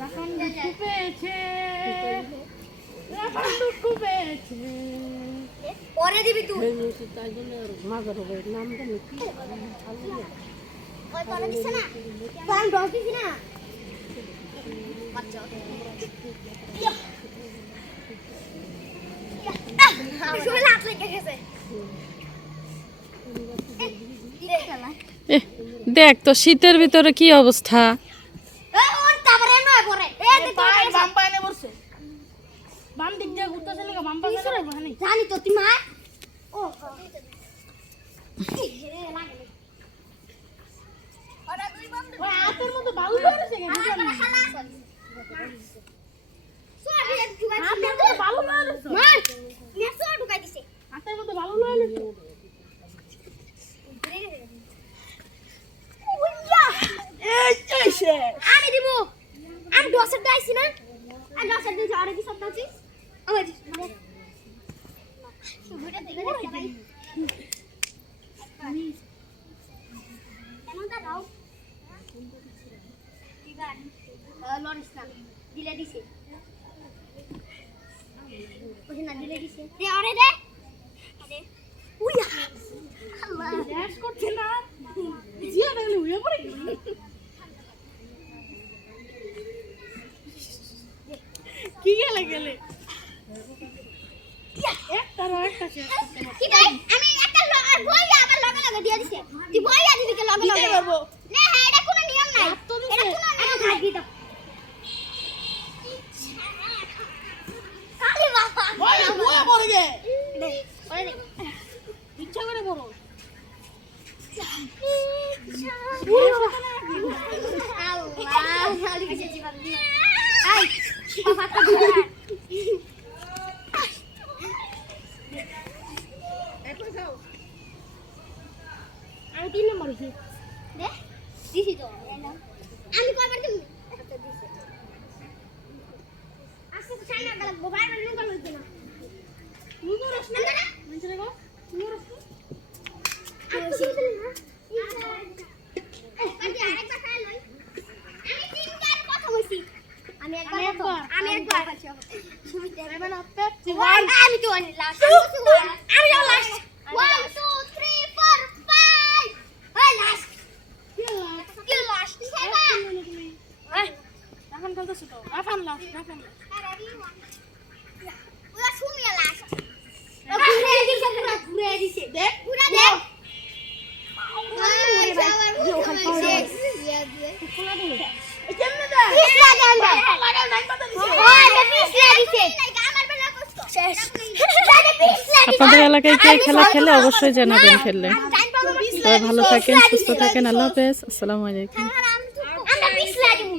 রাখান দুঃখ পেয়েছে, রাখান দুঃখ পেয়েছে। পরে দিবি তুই। তাই জন্য মাজার হবে নাম জানি কি ওই পরে দিছ না? গান ডস দিছ না? আচ্ছা। শুনে হাত লেগে গেছে। দেখ তো শীতের ভিতরে কি অবস্থা। এই ওর তারপরে নয় পরে। এই দে পায় বাম পায়ে বসছে, বাম দিক দিয়ে ঘুরতেছে না, বাম পায়ে জানি জানি তো তুই মা। ও ওরা দুই বন্ধু। ওই হাতের মধ্যে বালু বেরোছে কেন জানি সোয়াবি এক জুগাই। হাতের মধ্যে বালু বেরোছে, মার নিয়ে সোয়া ঢুকাই দিছে। হাতের মধ্যে বালু বেরোছে। এই সে আমি দিব। আমি দশটা দাইছি না? আমি দশটা দিছি আর কি সব দাইছি? আমার সুবিধা দিলে ভাই। কেন দাও? দিবান। লরিস না। দিলে দিছে। ওই না দিলে দিছে। দে আরে দে। আরে উইয়া। আল্লাহ ড্যাশ করছে না, জিয়া দেখলে উড়ে পড়ে গেল। কি গেলে গেলে একটা শেষ করতে পারছি। কি দেই? আমি একটা আর বইয়া আবার লগে লগে দিয়ে দিছে। তুই বইয়া দিবি কে লগে লগে? দিতে পারবো। না হ্যাঁ এটা কোনো নিয়ম নাই। হাত তো দিছে। এটা কোনো নিয়ম নাই। দি দাও। কালি বাবা। বয়া বয়া পড়ে গে, দে পরে দে। ইচ্ছা করে বড় আল্লাহ খালি কিছু জীবন দিয়ে। আই বাবাটা দিয়ে। আমি 3 নম্বর হইছি। দে দিছি তো। আমি কয়বার দিব? আচ্ছা দিছি। আজকে তো সাইনা গেল মোবাইল নিয়ে গেল না। তুই করছ না মনছে রে গো, তুই করছ না। আমি তো দিছি না। আরে আরেকবার খাই লই। আমি তিনবার কথা কইছি। আমি একবার আমি একবার এবার আপে আমি তো লাস্ট আমি লাস্ট 1 2 3 4 5 এই লাস্ট কি লাস্ট সেবা এই রাখান খেলতেছ তো, রাখান লাস্ট, রাখান লাস্ট। ওরা শুনিয়া লাস্ট ঘুরে দিছে ঘুরে দিছে দেখ ঘুরে দেখ খোলা দিছে এই কেমনে দে পিছলা দেন লাগা নাই পাতা দিছে। ওই পিছলা দিছে আমার বেলা কষ্ট শেষ জানে পিছলা দিছে আপনাদের এলাকায় কে খেলা খেলে অবশ্যই জানাবেন খেললে। সবাই ভালো থাকেন, সুস্থ থাকেন। আল্লাহ হাফেজ। আসসালামু আলাইকুম। আমরা পিছলা দিমু